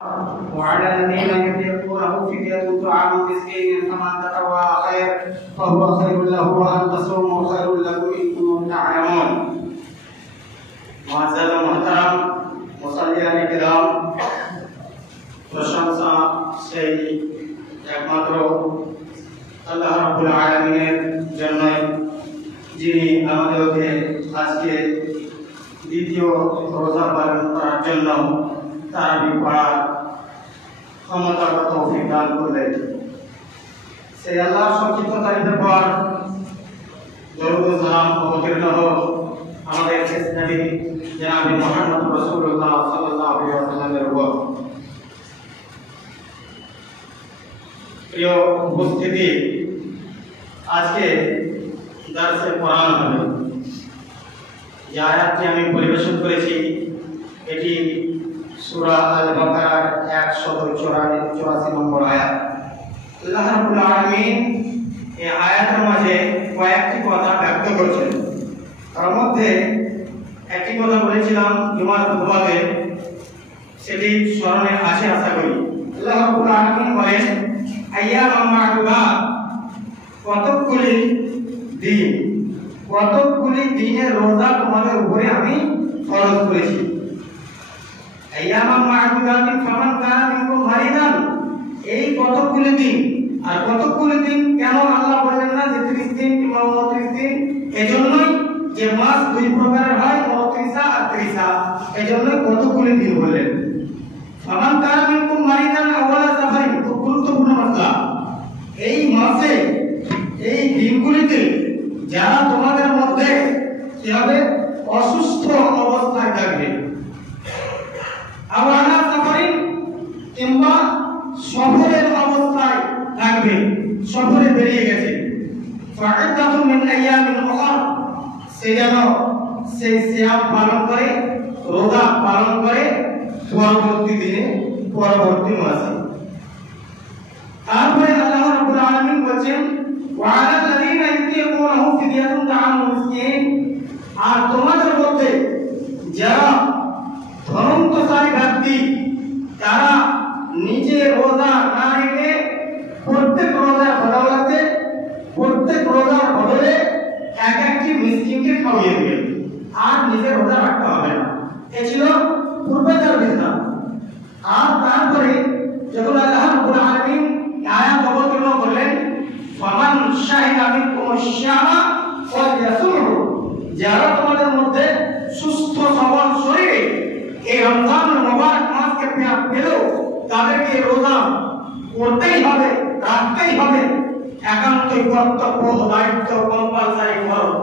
وعلى الذين يطيقونه فدية طعام مسكين فمن تطوع خير فهو خير له وأن تصوموا خير لكم إن كنتم تعلمون। معزز محترم মুসাল্লিয়ান কিরাম, প্রশংসা সেই একমাত্র আল্লাহ রাব্বুল আলামিনের জন্য, যিনি আমাদেরকে আজকে দ্বিতীয় রোজা পালন করার জন্য তারাবি পড়ার ক্ষমতা ও তৌফিক দান করলেন। সেই আল্লাহর সংক্ষিপ্ত তারিফের পর দরুদ ও সালাম অবতীর্ণ হোক আমাদের শেষ নবী জনাবে মুহাম্মদ রাসূলুল্লাহ সাল্লাল্লাহু আলাইহি ওয়াসাল্লামের উপর। প্রিয় উপস্থিতি, আজকে দারসে কোরআন হবে। যে আয়াতটি আমি পরিবেশন করেছি এটি সূরা আল বাকারার 184 নম্বর আয়াত। আল্লাহ রাব্বুল আলামিন এই আয়াতের মাঝে কয়েকটি কথা ব্যক্ত করেছেন। তার মধ্যে একটি কথা বলেছিলাম জুমার খুতবাতে, সেটি স্মরণে আছে আশা করি। আল্লাহ রাব্বুল আলামিন বলেন আইয়াম মা'দুদাত, কতগুলি দিনের রোজা তোমাদের উপরে আমি ফরজ করেছি। আইয়াম মা'দুদাত ফামান কানা মিনকুম মারিদান, এই কতগুলি দিন। আর কতগুলি দিন কেন আল্লাহ বললেন না যে 30 দিন কিংবা 29 দিন? এজন্যই যে মাস দুই প্রকারের হয়, 29 আর 30। এজন্যই কতগুলি দিন বললেন। ফামান কানা মিনকুম মারিদান আওয়ালা সাফারিন, তো গুরুত্বপূর্ণ মাসলা। এই মাসে এই দিনগুলিতে যারা তোমাদের মধ্যে কি হবে, অসুস্থ অবস্থায় থাকবে, আওয়ালা সাফারিন কিংবা সফরের অবস্থায় থাকবে, সফরে বেরিয়ে গেছে, ফা'iদাতুম মিন আইয়ামিন উখরা, সে যেন সেই সিয়াম পালন করে, রোজা পালন করে পরবর্তী দিনে, পরবর্তী মাসে। তারপরে আল্লাহ রাব্বুল আলামিন বলেন ওয়া আলাল্লাযীনা ইউতিকুনাহু ফিদিয়াতুন তা'আমু মিসকিন, আর তোমাদের মধ্যে যারা ধর্মন্তসারী ব্যক্তি, তারা নিজে রোজা না রেখে প্রত্যেক রোজার বদলে এক একটি মিসকিনকে খাওয়িয়ে দেবে, আর নিজে রোজা রাখতে হবে না। এ ছিল পূর্বেকার বিধান। আর তারপরে যখন আল্লাহ রাব্বুল আলামিন আয়াত অবতীর্ণ করলেন ফামান শাহিদা মিনকুমুশ শাহরা ফালইয়াসুমহু, যারা তোমাদের মধ্যে সুস্থ সবল শরীরে এই রমজানুল মুবারক মাসকে পেল, তাদেরকে রোজা করতেই হবে, রাখতেই হবে, একান্তই কর্তব্য, দায়িত্ব, কম্পালসারি ফরজ।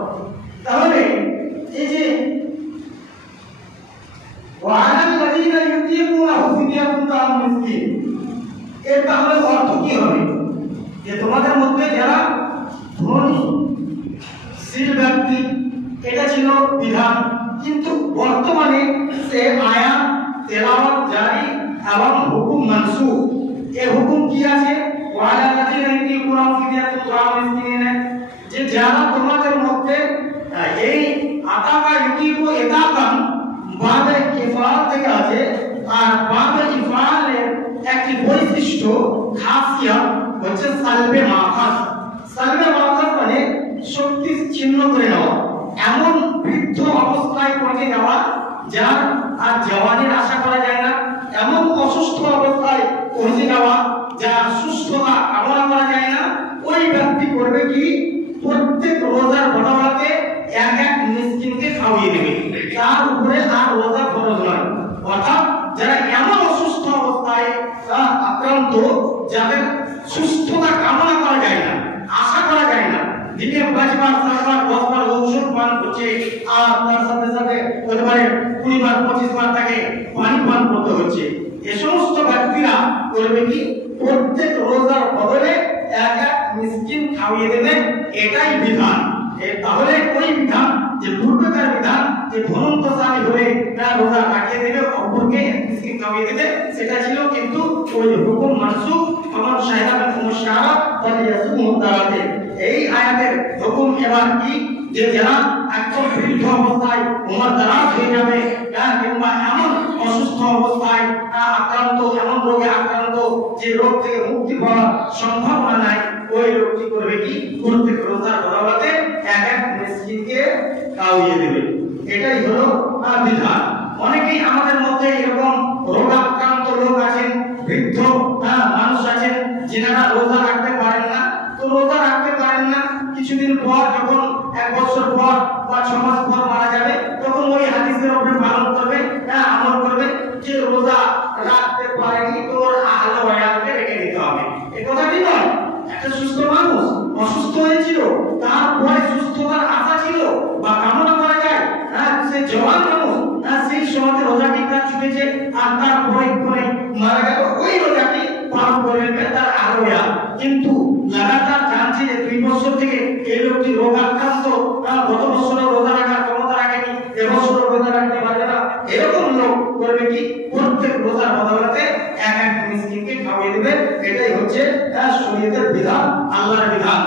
তাহলে এই যে ওয়া আলাল্লাযীনা ইউতিকুনাহু ফিদিয়াতুন তা'আমু মিসকিন, এর তাহলে অর্থ কি হবে? যে তোমাদের মধ্যে যারা ধনী শীল ব্যক্তি, এটা ছিল বিধান, কিন্তু বর্তমানে সে আয়াত তেলাওয়াত জারি এবং হুকুম মানসুখ। এই হুকুম কি আছে? ওয়া আলাল্লাযীনা ইউতিকুনাহু ফিদিয়াতুন তা'আমু মিসকিন, যে যারা তোমাদের মধ্যে এই আতাকা ইউতিকু ইতাকান বাদে ইফআল থেকে আছে, আর বাদে ইফআলের একটি বৈশিষ্ট্য খাসিয়াত হচ্ছে সালবে মাখাস। সালবে মাখাস মানে শক্তি ছিন্ন করে নেওয়া, এমন বৃদ্ধ অবস্থায় পৌঁছে যাওয়া যার আর জওয়ানির আশা করা যায় না, এমন অসুস্থ অবস্থায় পৌঁছে যাওয়া যার সুস্থতা কামনা করা যায় না। ওই ব্যক্তি করবে কি, প্রত্যেক রোজার বদলাতে এক এক মিসকিনকে খাওয়িয়ে দেবে, তার উপরে আর রোজা ফরজ নয়। অর্থাৎ যারা এমন অসুস্থ অবস্থায় আক্রান্ত, যাদের সুস্থতা কামনা করা যায় না, আশা করা যায় না, দিনে 5 বার 7 বার 10 বার ঔষধ পান করছে, আর তার সাথে সাথে 20 বার 25 বার তাকে পানি পান করতে হচ্ছে, এ সমস্ত ব্যক্তিরা করবে কি, প্রত্যেক রোজার বদলে এক এক মিসকিন খাওয়িয়ে দেবে। এটাই বিধান। তাহলে ওই বিধান, যে পূর্বেকার বিধান, যে ধর্মন্তসারী হয়ে রোজা রাখিয়ে দেবে, অপরকে মিসকিন খাওয়িয়ে দেবে, সেটা ছিল, কিন্তু ওই হুকুম মানসুখ। ফামান শাহিদা মিনকুমুশ শাহরা ফালইয়াসুমহু তাআতে, এই আয়াতের হুকুম এবার কি, যে যারা একদম বৃদ্ধ অবস্থায় উমর দারাজ হয়ে যাবে, কিংবা এমন অসুস্থ অবস্থায় আক্রান্ত, এমন যে রোগ থেকে মুক্তি পাওয়ার সম্ভাবনা নাই, ওই লোকটি করবে কি প্রত্যেক রোজার বদৌলতে এক এক মিসকিনকে খাওয়িয়ে দেবে। এটাই হলো বিধান। অনেকেই আমাদের মধ্যে এরকম রোগাক্রান্ত লোক আছেন, বৃদ্ধ মানুষ আছেন, যিনারা রোজা রাখতে পারেন না। তো রোজা রাখতে পারেন না, কিছুদিন পর যখন 1 বছর পর বা 6 মাস পর মারা যাবে, তখন ওই হাদিসের উপরে পালন করবে, আমল করবে যে রোজা রাখতে পারেনি তোর আহলে ওয়ায়ালকে রেখে দিতে হবে। এই কথাটি নয়। একটা সুস্থ মানুষ অসুস্থ হয়েছিল, তারপরে সুস্থতার আশা ছিল বা কামনা করা যায়, সে জওয়ান মানুষ, সেই সময় রোজাটি তার ছুটেছে আর তারপরে মারা গেল, ওই রোজাটি পালন করবে তার আহলে ওয়ায়াল। কিন্তু লাগাতার জানছে যে 2 বছর থেকে এই লোকটি রোগাক্রান্ত, গত বছর রোজা রাখার ক্ষমতা রাখেনি, এবছর রোজা রাখতে পারবে না, এরকম লোক করবে কি প্রত্যেক রোজার বদৌলতে এক এক মিসকিনকে খাওয়িয়ে দেবে। এটাই হচ্ছে শরীয়তের বিধান, আল্লাহর বিধান।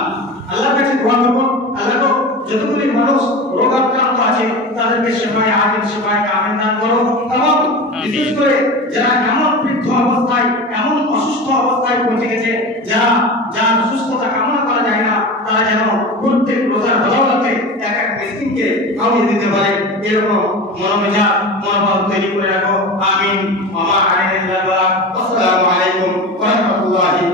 আল্লাহর কাছে দোয়া করব, আল্লাহ যতগুলি মানুষ রোগাক্রান্ত আছে তাদেরকে সেবায় আজীবন সেবায় কামিল দান করো, এবং বিশেষ করে যারা এমন বৃদ্ধ অবস্থায়, এমন অসুস্থ অবস্থায় পৌঁছে গেছে, যার সুস্থতা কামনা করা যায় না, তারা যেন প্রত্যেক রোজার বদৌলতে এক এক মিসকিনকে খাওয়িয়ে দিতে পারে, এরকম মনোভাব তৈরি করে রাখো। আমিন। আসসালামু আলাইকুম ওয়া রাহমাতুল্লাহি